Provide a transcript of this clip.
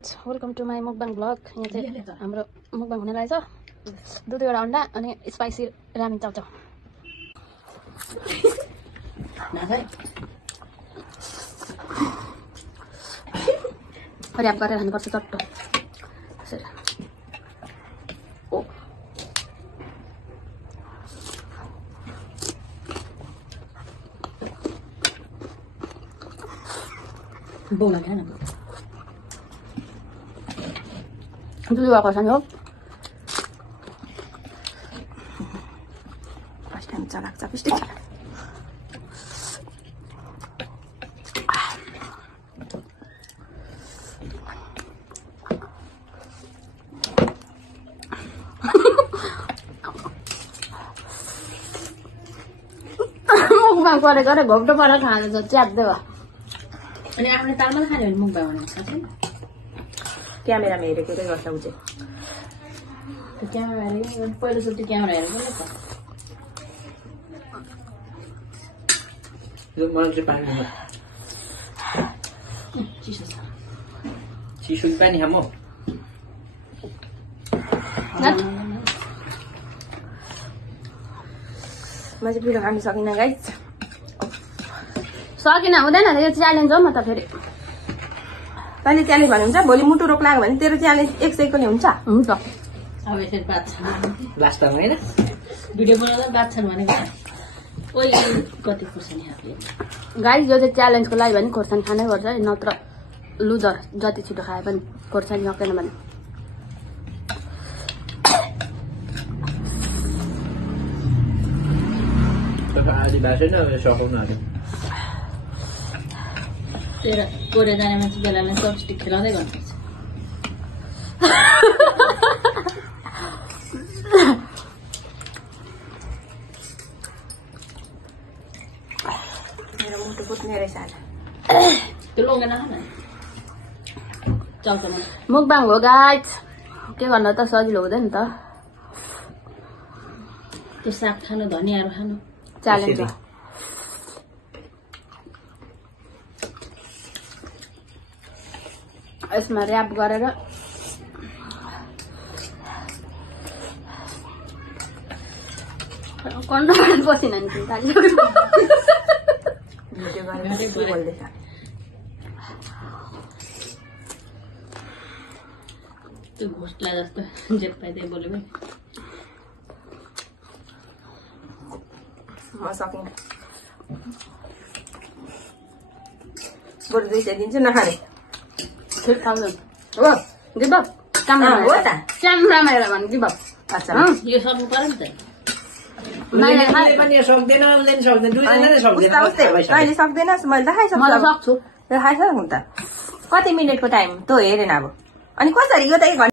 Welcome to my mukbang vlog. यहाँ चाहिँ हाम्रो मुकबाङ हुने रहेछ। दुईवटा अन्डा अनि स्पाइसी रामेन चाउचाउ। ऱ्याप गरेर खानुपर्छ चट्टो। ओ बोला क्या ना दुईवटा खोर्सानी हो। फर्स्ट टाइम चलाएको चपिस्टिक चलाएको। मुखमा गरे गरे घोप्टो परेर खाँदैछ च्याप्दै भयो। अनि आफ्नो तालमा खाने भने मुख बनाउने सक्छ नि। क्यामेरामा हेरेको गर्छ उ चाहिँ। त्यो क्यामेरा हेरेको पहिलोचोटि क्यामेरा हेरेको नि त। यो मलाई चाहिँ पानी दिनु। चिसो छ। चिसो पानी खाम म। म चाहिँ पिरो खान सकिनँ गाइस। सकिन हुँदैन यो च्यालेन्ज हो। म त फेरि तैँले च्यालेन्ज भने हुन्छ, भोलि मुटु रोग लाग्यो भने तेरो च्यालेन्ज 1 सय पनि हुन्छ। हुन्छ अब यसरी बात छ लास्टमा हैन भिडियो बनाउँदा बात छन् भनेको ओइ कति खुर्सानी हाल्यो गाइस। यो चाहिँ च्यालेन्जको लागि भने खोर्सानी खानै पर्छ, नत्र लुजर जति छिटो खाए पनि खोर्सानी सकेन भने। आधी भाषै न सकाउनु आयो। तेरो कोरिया जाने मान्छे बेलालाई चपस्टिक खेलाउँदै गर्नुपर्छ। मेरो मुटु फुट्ने रहेछ आज। त्यो लौका नखान चाउचाउमा। मुकबाङ हो गाइस, के गर्नु त सजिलो हुँदैन त। त्यो साग खानु, धनियाँहरू खानु च्यालेन्ज हो। यसमा ऱ्याप गरेर कन्ट्रोल पसिना निस्किन्छ। भिडियो गरेर के बोल्दैछ। त्यो घोस्ला जस्तो जे पाए त्यही बोल्यो भने म सकिनँ। बरु 200 दिन्छु नखाने। 3000 हो गिभ अप। क्यामेरामा हो त। क्यामेरामा हेर भने गिभ अप। अच्छा यो सक्नु पर्यो नि त। उसले पनि सक्दैन, उसले पनि सक्दैन, दुईजनाले सक्दैन। तैँले सक्दैनस्, मैले देखाइसक्छु। मलाई सक्छु। देखाइसक्नु त। कति मिनटको टाइम तँ हेरेन अब। अनि कसरी यो त 1 घन्टा